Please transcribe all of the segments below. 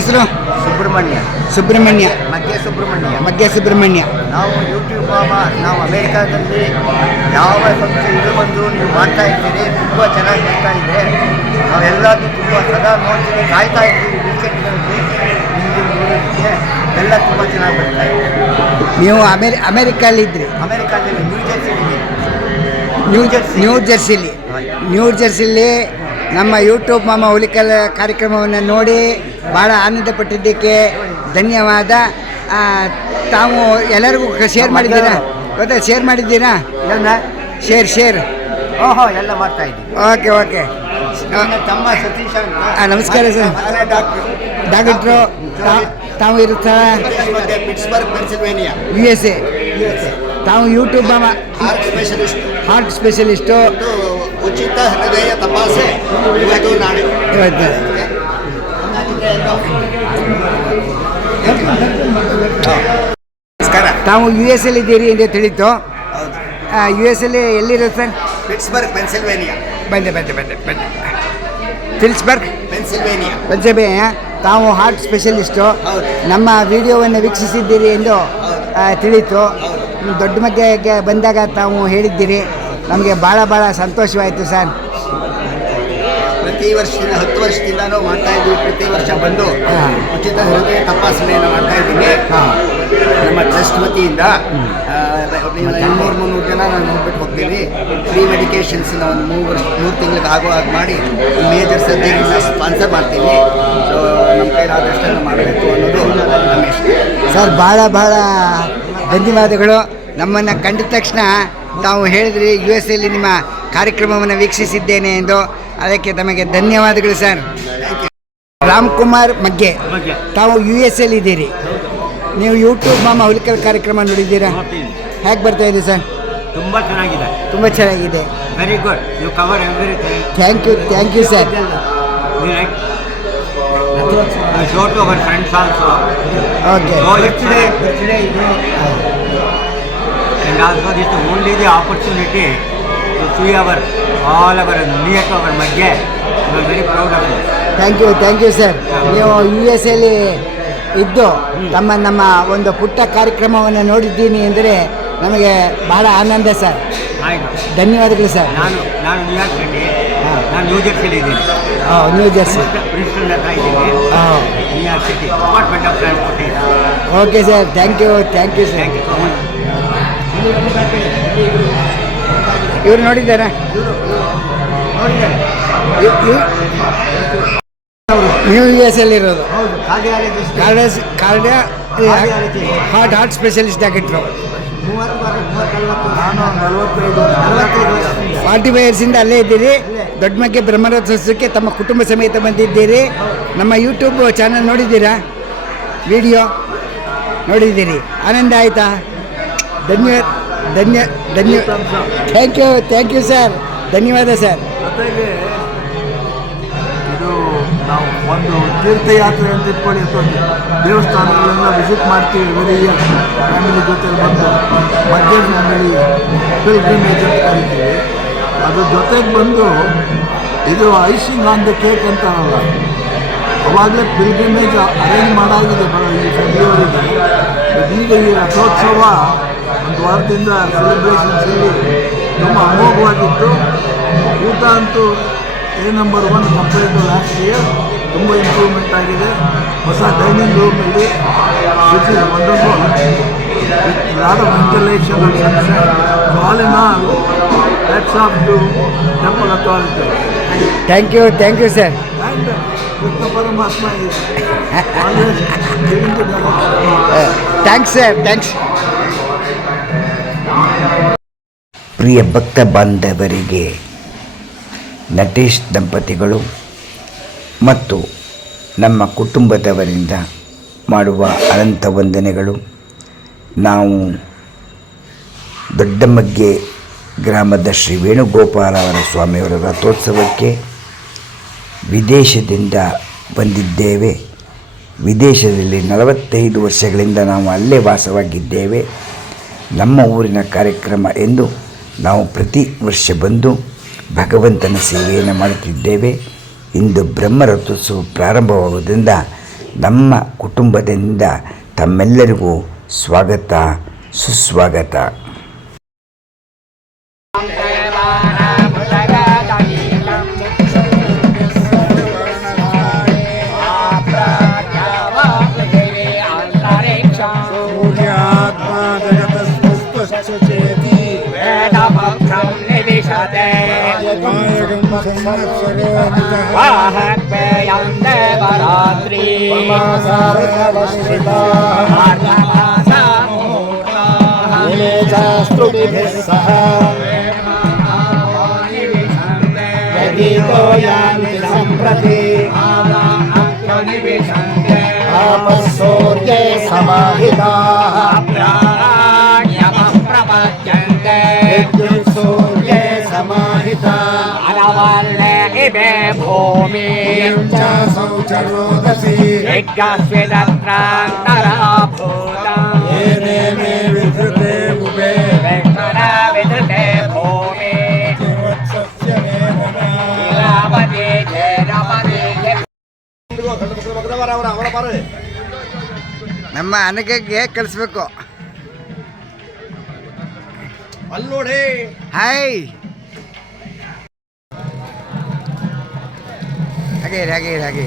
ಹೆಸರು? ಸುಬ್ರಹ್ಮಣ್ಯ. ಮಗ್ಗೆ ಸುಬ್ರಹ್ಮಣ್ಯ. ನಾವು ಯೂಟ್ಯೂಬ್ ನಾವು ಅಮೇರಿಕಾದಲ್ಲಿ ಯಾವ ಫಂಕ್ಷನ್ ಇದು ಬಂದು ನೀವು ಮಾಡ್ತಾ ಇದ್ದೀರಿ, ತುಂಬ ಚೆನ್ನಾಗಿ ಬರ್ತಾ ಇದೆ. ನಾವೆಲ್ಲರೂ ತುಂಬ ಸದಾ ನೋಡ್ತೀವಿ, ಕಾಯ್ತಾ ಇದ್ದೀವಿ ವೀಕೆಂಡ್ಗಳಲ್ಲಿ ನಿಮ್ಮದು ನೋಡೋದಕ್ಕೆ. ಎಲ್ಲ ತುಂಬ ಚೆನ್ನಾಗಿ ಬರ್ತಾ ಇದೆ. ನೀವು ಅಮೇರಿಕಲ್ಲಿದ್ರಿ? ಅಮೇರಿಕಾದಲ್ಲಿ ನ್ಯೂ ಜೆರ್ಸಿಲಿ ನಮ್ಮ ಯೂಟ್ಯೂಬ್ ಮಾಮ ಹುಲಿಕಲ್ ಕಾರ್ಯಕ್ರಮವನ್ನು ನೋಡಿ ಭಾಳ ಆನಂದಪಟ್ಟಿದ್ದಕ್ಕೆ ಧನ್ಯವಾದ. ತಾವು ಎಲ್ಲರಿಗೂ ಶೇರ್ ಮಾಡಿದ್ದೀರಾ? ಗೊತ್ತಾ, ಶೇರ್ ಮಾಡಿದ್ದೀರಾ? ಶೇರ್ ಎಲ್ಲ ಮಾಡ್ತಾ ಇದ್ದೀವಿ. ಓಕೆ. ತಮ್ಮ ಸತೀಶ್ ಅಂತ. ನಮಸ್ಕಾರ ಸರ್. ಡಾಕ್ಟ್ರು ತಾವು ಇರುತ್ತಾ? Pittsburgh Pennsylvania, USA. ತಾವು ಯೂಟ್ಯೂಬ್ ಮಾಮ ಹಾರ್ಟ್ ಸ್ಪೆಷಲಿಸ್ಟು. ಉಚಿತ ಹೃದಯ ತಪಾಸೆ ಇವತ್ತು ನಾಳೆ. ನಮಸ್ಕಾರ. ತಾವು US ಅಲ್ಲಿ ಇದ್ದೀರಿ ಎಂದು ತಿಳಿತು. US ಅಲ್ಲಿ ಎಲ್ಲಿರೋದು ಸರ್? Pittsburgh Pennsylvania. ಬಂದೆ. Pittsburgh Pennsylvania. ತಾವು ಹಾರ್ಟ್ ಸ್ಪೆಷಲಿಸ್ಟು. ನಮ್ಮ ವಿಡಿಯೋವನ್ನು ವೀಕ್ಷಿಸಿದ್ದೀರಿ ಎಂದು ತಿಳಿತು. ದೊಡ್ಡ ಮಗ್ಗೆಗೆ ಬಂದಾಗ ತಾವು ಹೇಳಿದ್ದೀರಿ, ನಮಗೆ ಭಾಳ ಸಂತೋಷವಾಯಿತು ಸರ್. ಪ್ರತಿ ವರ್ಷದಿಂದ 10 ವರ್ಷದಿಂದನೂ ಮಾಡ್ತಾ ಇದ್ದೀವಿ. ಪ್ರತಿ ವರ್ಷ ಬಂದು ಉಚಿತ ಹೃದಯ ತಪಾಸಣೆಯನ್ನು ಮಾಡ್ತಾ ಇದ್ದೀನಿ. ನಮ್ಮ ಟ್ರಸ್ಟ್ ವತಿಯಿಂದ 200-300 ಜನ ನಾನು ನೋಡ್ಬಿಟ್ಟು ಹೋಗ್ತೀನಿ. ಫ್ರೀ ಮೆಡಿಕೇಷನ್ಸ್ನ ಒಂದು 3 ತಿಂಗಳಿಗೆ ಆಗೋ ಹಾಗೆ ಮಾಡಿ ಮೇಜರ್ ಸರ್ಜರೀಸ್ನ ಸ್ಪಾನ್ಸರ್ ಮಾಡ್ತೀನಿ. ಸೊ ನಮ್ಮ ಕೈಲಾದಷ್ಟನ್ನು ಮಾಡಬೇಕು ಅನ್ನೋದು ನಮ್ಮ ಇಷ್ಟ ಸರ್. ಭಾಳ ಧನ್ಯವಾದಗಳು. ನಮ್ಮನ್ನು ಕಂಡ ತಕ್ಷಣ ತಾವು ಹೇಳಿದ್ರಿ US ಅಲ್ಲಿ ನಿಮ್ಮ ಕಾರ್ಯಕ್ರಮವನ್ನು ವೀಕ್ಷಿಸಿದ್ದೇನೆ ಎಂದು. ಅದಕ್ಕೆ ತಮಗೆ ಧನ್ಯವಾದಗಳು ಸರ್. ರಾಮ್ಕುಮಾರ್ ಮಗ್ಗೆ, ತಾವು US ಅಲ್ಲಿ ಇದ್ದೀರಿ. ನೀವು ಯೂಟ್ಯೂಬ್ ಮಾಮ ಹುಲಿಕಲ್ ಕಾರ್ಯಕ್ರಮ ನೋಡಿದ್ದೀರಾ? ಹೇಗೆ ಬರ್ತಾ ಇದೆ ಸರ್? ತುಂಬ ಚೆನ್ನಾಗಿದೆ. Very good. You cover everything. Thank you sir. show to our friends also. Okay. So yesterday and also this is only the opportunity to see all our near to our Magge. We are very proud of it. Thank you sir. ನೀವು US ಅಲ್ಲಿ ಇದ್ದು ನಮ್ಮ ಒಂದು ಪುಟ್ಟ ಕಾರ್ಯಕ್ರಮವನ್ನು ನೋಡಿದ್ದೀನಿ ಅಂದರೆ ನಮಗೆ ಬಹಳ ಆನಂದ ಸರ್. ಧನ್ಯವಾದಗಳು ಸರ್. ನಾನು ನ್ಯೂಯಾರ್ಕಲ್ಲಿ, ನಾನು ನ್ಯೂ ಜೆರ್ಸಿಲಿ ಇದ್ದೀನಿ. ನ್ಯೂ ಜೆರ್ಸಿ ಪ್ರಿನ್ಸ್ಟನ್ ಹತ್ರ ಇದ್ದೀನಿ. New York city department of transportation. Okay sir. Thank you sir. Thank you so much. ಇವ್ರು ನೋಡಿದ್ದಾರಾ? ನೀವು US ಅಲ್ಲಿರೋದು? ಹಾರ್ಟ್ ಸ್ಪೆಷಲಿಸ್ಟ್ ಆಗಿದ್ರು. 45 ಇಯರ್ಸಿಂದ ಅಲ್ಲೇ ಇದ್ದೀರಿ. ದೊಡ್ಡ ಮಗ್ಗೆ ಬ್ರಹ್ಮರಥೋತ್ಸವಕ್ಕೆ ತಮ್ಮ ಕುಟುಂಬ ಸಮೇತ ಬಂದಿದ್ದೀರಿ. ನಮ್ಮ ಯೂಟ್ಯೂಬ್ ಚಾನಲ್ ನೋಡಿದ್ದೀರಾ? ವಿಡಿಯೋ ನೋಡಿದ್ದೀರಿ? ಆನಂದ ಆಯಿತಾ? Thank you sir. ಧನ್ಯವಾದ ಸರ್. ಇದು ನಾವು ಒಂದು ತೀರ್ಥಯಾತ್ರೆ ಅಂತ ಇಟ್ಕೊಳ್ಳಿ, ಅಥವಾ ದೇವಸ್ಥಾನಗಳನ್ನ ವಿಸಿಟ್ ಮಾಡ್ತೀವಿ ಎವ್ರಿ ಇಯರ್ ಫ್ಯಾಮಿಲಿ ಜೊತೆ ಬಂದು. ಮಧ್ಯ ಫ್ಯಾಮಿಲಿ ಪಿಲ್ಗ್ರಿಮೇಜ್ ಅಂತ ಕರಿತೀವಿ. ಅದ್ರ ಜೊತೆಗೆ ಬಂದು ಇದು ಐಸಿಂಗ್ ಆನ್ ದ ಕೇಕ್ ಅಂತಾರಲ್ಲ, ಅವಾಗಲೇ ಪಿಲ್ಗ್ರಿಮೇಜ್ ಅರೇಂಜ್ ಮಾಡಾಗಿದೆ ಈ ಫೆಬ್ರವರಿಗೆ. ಈಗ ಈ ರಥೋತ್ಸವ ಒಂದು ವಾರದಿಂದ ಸೆಲೆಬ್ರೇಷನ್ಸಲ್ಲಿ ತುಂಬ ಅಮೋಘವಾಗಿತ್ತು. ಊಟ ಅಂತೂ number 1 compared to last year. ತುಂಬ ಇಂಪ್ರೂವ್ಮೆಂಟ್ ಆಗಿದೆ. ಹೊಸ ಡೈನಿಂಗ್ ರೂಮಲ್ಲಿ which is wonderful with lot of ventilation and sunshine. All in all hats off to temple authority. Thank you sir. And Krishna ಪರಮಾತ್ಮ is always giving the direction. Thanks sir. Thanks. ಪ್ರಿಯ ಭಕ್ತ ಬಾಂಧವರಿಗೆ ನಟೇಶ್ ದಂಪತಿಗಳು ಮತ್ತು ನಮ್ಮ ಕುಟುಂಬದವರಿಂದ ಮಾಡುವ ಅನಂತ ವಂದನೆಗಳು. ನಾವು ದೊಡ್ಡಮಗ್ಗೆ ಗ್ರಾಮದ ಶ್ರೀ ವೇಣುಗೋಪಾಲ ಅವರ ಸ್ವಾಮಿಯವರ ರಥೋತ್ಸವಕ್ಕೆ ವಿದೇಶದಿಂದ ಬಂದಿದ್ದೇವೆ. ವಿದೇಶದಲ್ಲಿ 45 ವರ್ಷಗಳಿಂದ ನಾವು ಅಲ್ಲೇ ವಾಸವಾಗಿದ್ದೇವೆ. ನಮ್ಮ ಊರಿನ ಕಾರ್ಯಕ್ರಮ ಎಂದು ನಾವು ಪ್ರತಿ ವರ್ಷ ಬಂದು ಭಗವಂತನ ಸೇವೆಯನ್ನು ಮಾಡುತ್ತಿದ್ದೇವೆ. ಇಂದು ಬ್ರಹ್ಮರಥೋತ್ಸವ ಪ್ರಾರಂಭವಾಗುವುದರಿಂದ ನಮ್ಮ ಕುಟುಂಬದಿಂದ ತಮ್ಮೆಲ್ಲರಿಗೂ ಸ್ವಾಗತ ಸುಸ್ವಾಗತ. आपस्सूर्ये समाहिताः सूर्ये समाहिता अनवर्णे इमे भूमि सौचरोदसी यज्ञस्वेदत्रान्तरा भूता येने मे विधृते उभे विधृते भूमि वत्सस्य वेदना ನಮ್ಮ ಅನಗಗೆ ಕಳಿಸ್ಬೇಕು. ಅಲ್ಲಿ ನೋಡಿ ಹಾಯ್ ಹಾಗೆ ಹಾಗೆ ಹಾಗೆ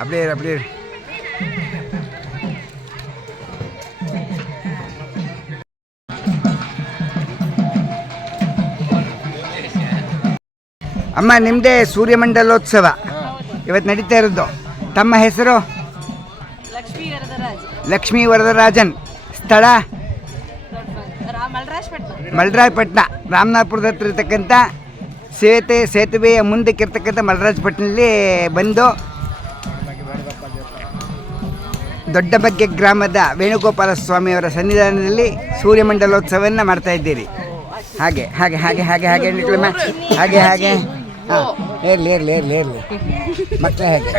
அப்படியே ಅಮ್ಮ ನಿಮ್ಮದೇ ಸೂರ್ಯಮಂಡಲೋತ್ಸವ ಇವತ್ತು ನಡೀತಾ ಇರೋದು. ತಮ್ಮ ಹೆಸರು? ಲಕ್ಷ್ಮೀ ವರದರಾಜನ್. ಸ್ಥಳ ಮಲ್ರಾಜಪಟ್ಟಣ, ರಾಮನಾಥಪುರದ ಹತ್ರ ಇರ್ತಕ್ಕಂಥ ಸೇತುವೆಯ ಮುಂದಕ್ಕೆ ಇರ್ತಕ್ಕಂಥ ಮಲ್ರಾಜಪಟ್ಟಣದಲ್ಲಿ ಬಂದು ದೊಡ್ಡಬಗ್ಗೆ ಗ್ರಾಮದ ವೇಣುಗೋಪಾಲ ಸ್ವಾಮಿಯವರ ಸನ್ನಿಧಾನದಲ್ಲಿ ಸೂರ್ಯಮಂಡಲೋತ್ಸವವನ್ನು ಮಾಡ್ತಾ ಇದ್ದೀರಿ. ಹಾಗೆ ಹಾಗೆ ಹಾಗೆ ಹಾಗೆ ಹಾಗೆ ಹಾಗೆ ಹಾಗೆ ಹಾಂ ಇರಲಿ ಮಕ್ಕಳೇ ಹಾಗೆ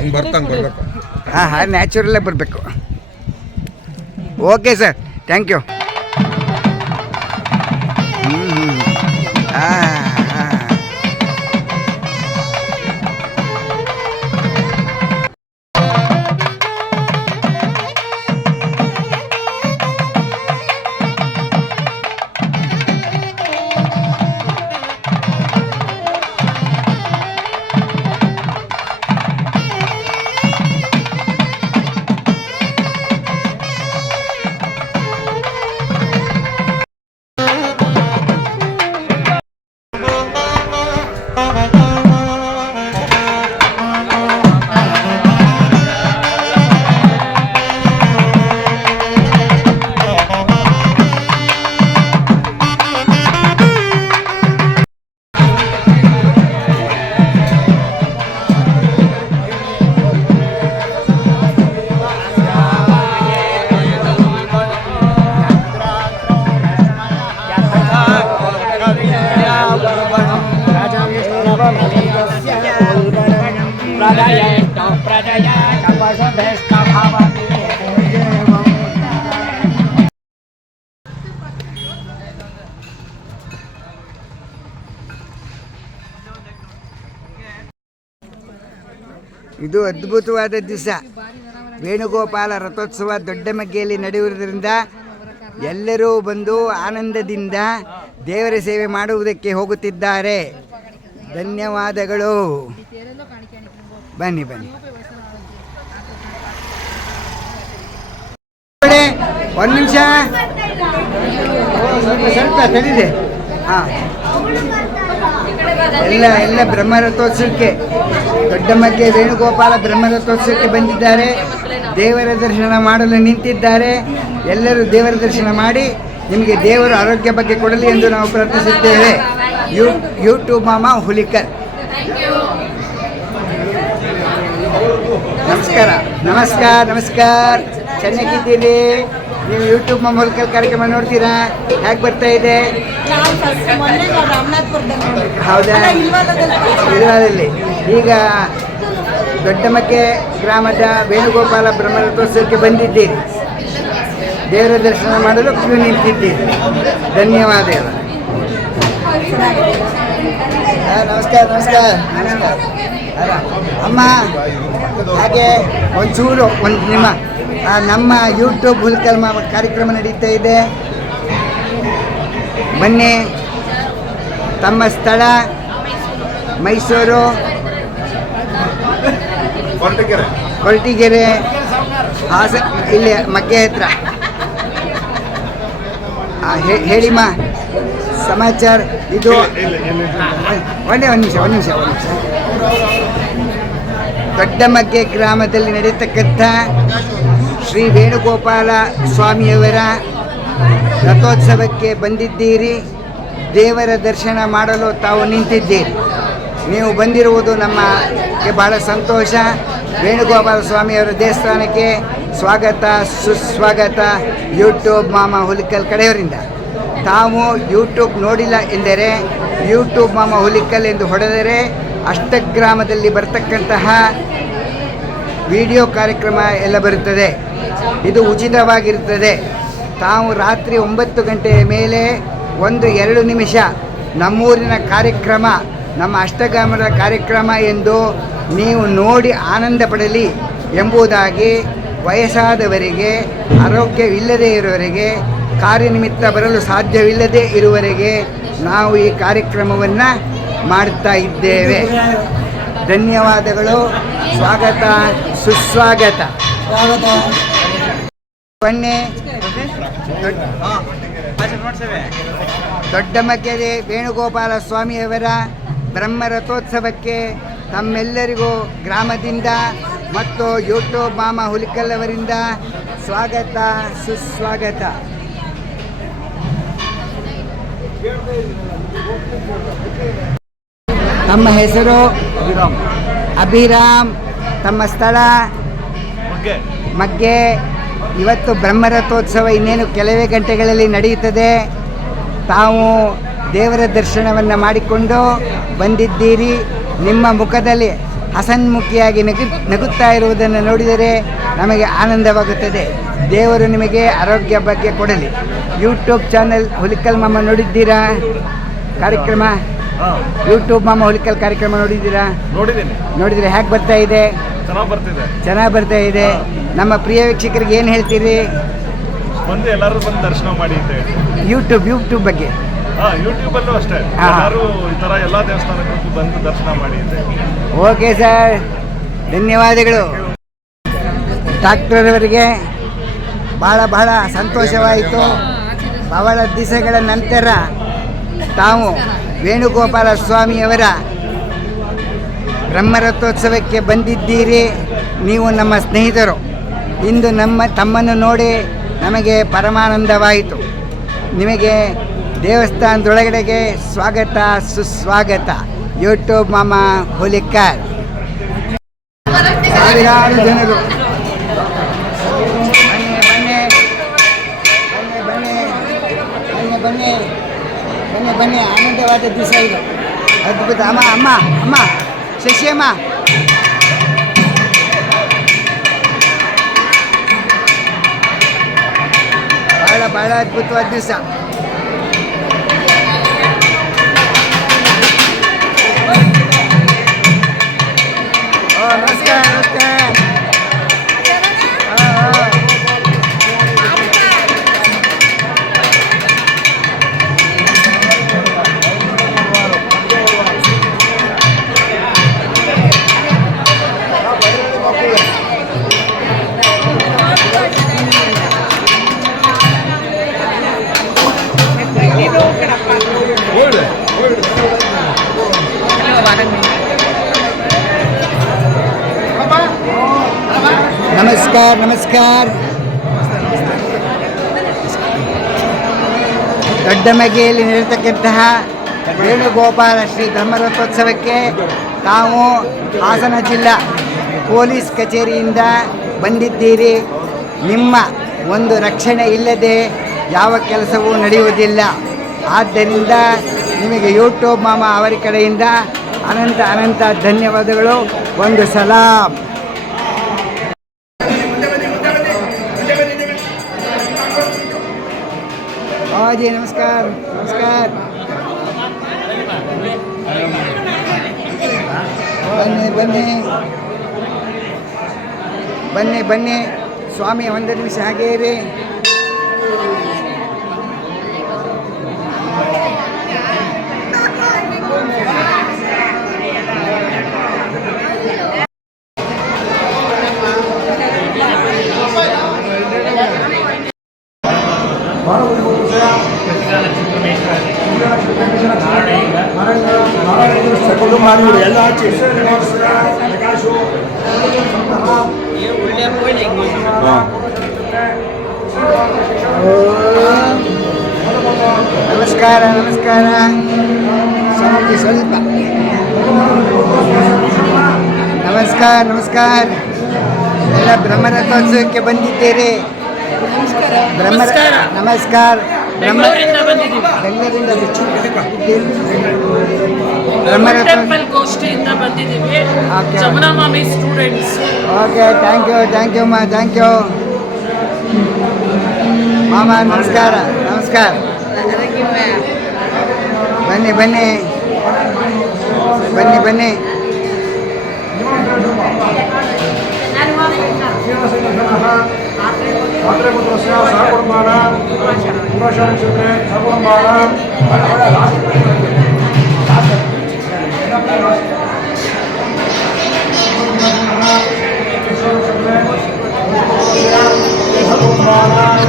ಹಾಂ ನ್ಯಾಚುರಲ್ಲೇ ಬರಬೇಕು. Okay sir, thank you. ಇದು ಅದ್ಭುತವಾದ ದಿವಸ. ವೇಣುಗೋಪಾಲ ರಥೋತ್ಸವ ದೊಡ್ಡಮಗ್ಗೆಯಲ್ಲಿ ನಡೆಯುವುದರಿಂದ ಎಲ್ಲರೂ ಬಂದು ಆನಂದದಿಂದ ದೇವರ ಸೇವೆ ಮಾಡುವುದಕ್ಕೆ ಹೋಗುತ್ತಿದ್ದಾರೆ. ಧನ್ಯವಾದಗಳು. ಬನ್ನಿ ಒಂದು ನಿಮಿಷ, ಸ್ವಲ್ಪ ತಡಿದೆ. ಹಾಂ, ಎಲ್ಲ ಬ್ರಹ್ಮರಥೋತ್ಸವಕ್ಕೆ ದೊಡ್ಡಮಗ್ಗೆ ವೇಣುಗೋಪಾಲ ಬ್ರಹ್ಮರಥೋತ್ಸವಕ್ಕೆ ಬಂದಿದ್ದಾರೆ. ದೇವರ ದರ್ಶನ ಮಾಡಲು ನಿಂತಿದ್ದಾರೆ. ಎಲ್ಲರೂ ದೇವರ ದರ್ಶನ ಮಾಡಿ ನಿಮಗೆ ದೇವರು ಆರೋಗ್ಯ ಬಗ್ಗೆ ಕೊಡಲಿ ಎಂದು ನಾವು ಪ್ರಾರ್ಥಿಸುತ್ತೇವೆ. ಯೂಟ್ಯೂಬ್ ಮಾಮ ಹುಲಿಕರ್. ನಮಸ್ಕಾರ. ಚೆನ್ನಾಗಿದ್ದೀರಿ? ನೀವು ಯೂಟ್ಯೂಬ್ ಮಾಮ ಹುಲಿಕರ್ ಕಾರ್ಯಕ್ರಮ ನೋಡ್ತೀರಾ? ಹೇಗೆ ಬರ್ತಾ ಇದೆ? ಹೌದಾ? ಇಲ್ವಾದಲ್ಲಿ ಈಗ ದೊಡ್ಡಮಗ್ಗೆ ಗ್ರಾಮದ ವೇಣುಗೋಪಾಲ ಬ್ರಹ್ಮರಥೋತ್ಸವಕ್ಕೆ ಬಂದಿದ್ದೀರಿ. ದೇವರ ದರ್ಶನ ಮಾಡಲು ಕ್ಯೂ ನಿಂತಿದ್ದೀರಿ. ಧನ್ಯವಾದಗಳು. ನಮಸ್ಕಾರ ನಮಸ್ಕಾರ ನಮಸ್ಕಾರ ಅಮ್ಮ ಹಾಗೆ ಒಂಚೂರು ನಿಮ್ಮ ನಮ್ಮ ಯೂಟ್ಯೂಬ್ ಹುಲ್ಕಲ್ ಕಾರ್ಯಕ್ರಮ ನಡೀತಾ ಇದೆ, ಬನ್ನಿ. ತಮ್ಮ ಸ್ಥಳ ಮೈಸೂರು ಕೊರಟಗೆರೆ ಇಲ್ಲಿ ಮಗ್ಗೆ ಹತ್ರ. ಹೇಳಿಮ್ಮ ಸಮಾಚಾರ. ಇದು ಒಂದು ನಿಮಿಷ. ದೊಡ್ಡ ಮಗ್ಗೆ ಗ್ರಾಮದಲ್ಲಿ ನಡೆಯತಕ್ಕಂಥ ಶ್ರೀ ವೇಣುಗೋಪಾಲ ಸ್ವಾಮಿಯವರ ರಥೋತ್ಸವಕ್ಕೆ ಬಂದಿದ್ದೀರಿ. ದೇವರ ದರ್ಶನ ಮಾಡಲು ತಾವು ನಿಂತಿದ್ದೀರಿ. ನೀವು ಬಂದಿರುವುದು ನಮಗೆ ಬಹಳ ಸಂತೋಷ. ವೇಣುಗೋಪಾಲ ಸ್ವಾಮಿಯವರ ದೇವಸ್ಥಾನಕ್ಕೆ ಸ್ವಾಗತ ಸುಸ್ವಾಗತ ಯೂಟ್ಯೂಬ್ ಮಾಮ ಹುಲಿಕಲ್ ಕಡೆಯವರಿಂದ. ತಾವು ಯೂಟ್ಯೂಬ್ ನೋಡಿಲ್ಲ ಎಂದರೆ ಯೂಟ್ಯೂಬ್ ಮಾಮ ಹುಲಿಕಲ್ ಎಂದು ಹೊಡೆದರೆ ಅಷ್ಟಗ್ರಾಮದಲ್ಲಿ ಬರ್ತಕ್ಕಂತಹ ವಿಡಿಯೋ ಕಾರ್ಯಕ್ರಮ ಎಲ್ಲ ಬರುತ್ತದೆ. ಇದು ಉಚಿತವಾಗಿರುತ್ತದೆ. ತಾವು ರಾತ್ರಿ 9 ಗಂಟೆಯ ಮೇಲೆ 1-2 ನಿಮಿಷ ನಮ್ಮೂರಿನ ಕಾರ್ಯಕ್ರಮ, ನಮ್ಮ ಅಷ್ಟಗ್ರಾಮದ ಕಾರ್ಯಕ್ರಮ ಎಂದು ನೀವು ನೋಡಿ ಆನಂದ ಪಡಲಿ ಎಂಬುದಾಗಿ ವಯಸ್ಸಾದವರಿಗೆ, ಆರೋಗ್ಯವಿಲ್ಲದೆ ಇರುವವರಿಗೆ, ಕಾರ್ಯನಿಮಿತ್ತ ಬರಲು ಸಾಧ್ಯವಿಲ್ಲದೆ ಇರುವವರೆಗೆ ನಾವು ಈ ಕಾರ್ಯಕ್ರಮವನ್ನು ಮಾಡ್ತಾ ಇದ್ದೇವೆ. ಧನ್ಯವಾದಗಳು. ಸ್ವಾಗತ ಸುಸ್ವಾಗತ. ಬನ್ನಿ. ದೊಡ್ಡ ಮಗ್ಗೆ ವೇಣುಗೋಪಾಲ ಸ್ವಾಮಿಯವರ ಬ್ರಹ್ಮರಥೋತ್ಸವಕ್ಕೆ ತಮ್ಮೆಲ್ಲರಿಗೂ ಗ್ರಾಮದಿಂದ ಮತ್ತು ಯೂಟ್ಯೂಬ್ ಮಾಮ ಹುಲಿಕಲ್ ಅವರಿಂದ ಸ್ವಾಗತ ಸುಸ್ವಾಗತ. ತಮ್ಮ ಹೆಸರು? ಅಭಿರಾಮ್. ತಮ್ಮ ಸ್ಥಳ? ಮಗ್ಗೆ. ಇವತ್ತು ಬ್ರಹ್ಮರಥೋತ್ಸವ ಇನ್ನೇನು ಕೆಲವೇ ಗಂಟೆಗಳಲ್ಲಿ ನಡೆಯುತ್ತದೆ. ತಾವು ದೇವರ ದರ್ಶನವನ್ನು ಮಾಡಿಕೊಂಡು ಬಂದಿದ್ದೀರಿ. ನಿಮ್ಮ ಮುಖದಲ್ಲಿ ಹಸನ್ಮುಖಿಯಾಗಿ ನಗುತ್ತಾ ಇರುವುದನ್ನು ನೋಡಿದರೆ ನಮಗೆ ಆನಂದವಾಗುತ್ತದೆ. ದೇವರು ನಿಮಗೆ ಆರೋಗ್ಯ ಬಗ್ಗೆ ಕೊಡಲಿ. ಯೂಟ್ಯೂಬ್ ಚಾನಲ್ ಹುಲಿಕಲ್ ಮಾಮ ನೋಡಿದ್ದೀರಾ ಕಾರ್ಯಕ್ರಮ? ಯೂಟ್ಯೂಬ್ ಮಾಮ ಹುಲಿಕಲ್ ಕಾರ್ಯಕ್ರಮ ನೋಡಿದ್ದೀರಾ? ನೋಡಿದ್ರೆ ಹೇಗೆ ಬರ್ತಾ ಇದೆ? ಚೆನ್ನಾಗಿ ಬರ್ತಾ ಇದೆ. ನಮ್ಮ ಪ್ರಿಯ ವೀಕ್ಷಕರಿಗೆ ಏನು ಹೇಳ್ತೀರಿ? ಎಲ್ಲರೂ ಬಂದು ದರ್ಶನ ಮಾಡಿ ಅಂತ ಹೇಳಿ. ಯೂಟ್ಯೂಬ್ ಬಗ್ಗೆ ಯೂಟ್ಯೂಬಲ್ಲೂ ಅಷ್ಟೇ, ಎಲ್ಲರೂ ಈ ಥರ ಎಲ್ಲ ದೇವಸ್ಥಾನಕ್ಕೂ ಬಂದು ದರ್ಶನ ಮಾಡಿ ಅಂತ ಹೇಳಿ. ಓಕೆ ಸರ್, ಧನ್ಯವಾದಗಳು. ಡಾಕ್ಟರ್ ಅವರಿಗೆ ಬಹಳ ಸಂತೋಷವಾಯಿತು. ಬಹಳ ದಿವಸಗಳ ನಂತರ ತಾವು ವೇಣುಗೋಪಾಲ ಸ್ವಾಮಿಯವರ ಬ್ರಹ್ಮರಥೋತ್ಸವಕ್ಕೆ ಬಂದಿದ್ದೀರಿ. ನೀವು ನಮ್ಮ ಸ್ನೇಹಿತರು. ಇಂದು ತಮ್ಮನ್ನು ನೋಡಿ ನಮಗೆ ಪರಮಾನಂದವಾಯಿತು. ನಿಮಗೆ ದೇವಸ್ಥಾನದೊಳಗಡೆಗೆ ಸ್ವಾಗತ ಸುಸ್ವಾಗತ. ಯೂಟ್ಯೂಬ್ ಮಾಮ ಹುಲಿಕಲ್. ಸಾವಿರಾರು ಜನರು ಬನ್ನಿ. ಆನಂದವಾದ ದಿವಸ ಇದು. ಅದ್ಭುತ. ಅಮ್ಮ ಶಶಿಯಮ್ಮ, ಬಹಳ ಅದ್ಭುತವಾದ ದಿವಸ. ನಮಸ್ಕಾರ. ನಮಸ್ಕಾರ. ದೊಡ್ಡ ಮಗೆಯಲ್ಲಿ ನಡೆಯತಕ್ಕಂತಹ ವೇಣುಗೋಪಾಲ ಶ್ರೀ ಬ್ರಹ್ಮರಥೋತ್ಸವಕ್ಕೆ ತಾವು ಹಾಸನ ಜಿಲ್ಲಾ ಪೊಲೀಸ್ ಕಚೇರಿಯಿಂದ ಬಂದಿದ್ದೀರಿ. ನಿಮ್ಮ ಒಂದು ರಕ್ಷಣೆ ಇಲ್ಲದೆ ಯಾವ ಕೆಲಸವೂ ನಡೆಯುವುದಿಲ್ಲ. ಆದ್ದರಿಂದ ನಿಮಗೆ ಯೂಟ್ಯೂಬ್ ಮಾಮ ಅವರ ಕಡೆಯಿಂದ ಅನಂತ ಧನ್ಯವಾದಗಳು. ಒಂದು ಸಲಾಂ. बाबा जी नमस्कार। ಬನ್ನಿ ಬನ್ನಿ ಬನ್ನಿ ಬನ್ನಿ ಸ್ವಾಮಿ ಒಂದು ನಿಮಿಷ ಹಾಗೇ ಇರಿ. ಎಲ್ಲ ನಮಸ್ಕಾರ ನಮಸ್ಕಾರ. ಸ್ವಲ್ಪ ನಮಸ್ಕಾರ ನಮಸ್ಕಾರ. ಎಲ್ಲ ಬ್ರಹ್ಮರಥೋತ್ಸವಕ್ಕೆ ಬಂದಿದ್ದೀರಿ. ನಮಸ್ಕಾರ. ಬೆಂಗಳೂರಿಂದ ಬಂದಿದ್ದೀವಿ. ಬೆಂಗಳೂರಿಂದ ಟೆಂಪಲ್ ಗೋಷ್ಠಿಯಿಂದ ಬಂದಿದ್ದೀವಿ. Okay. ಜಮುನಾ ಮಾಮಿ ಸ್ಟೂಡೆಂಟ್ಸ್. ಓಕೆ, ಥ್ಯಾಂಕ್ ಯು ಮಾ, ಥ್ಯಾಂಕ್ ಯು ಮಾಮ. ನಮಸ್ಕಾರ ನಮಸ್ಕಾರ. ಬನ್ನಿ ಬನ್ನಿ ಬನ್ನಿ ಬನ್ನಿ.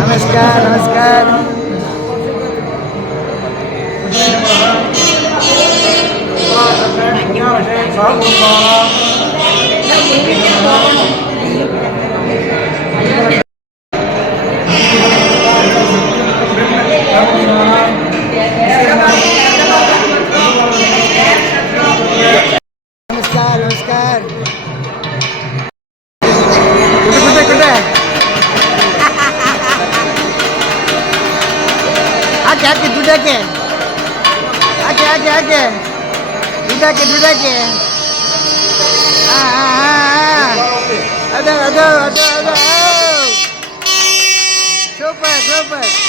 ನಮಸ್ಕಾರ ನಮಸ್ಕಾರ. ನಮಸ್ಕಾರ ನಮಸ್ಕಾರ. ಕುಟೆ ಹಾಕಿ ದುಡ್ಡಾಕೆ ಹಾಕಿ ದುಡ್ಡಾಕೆ. ಅದು ಸೂಪರ್.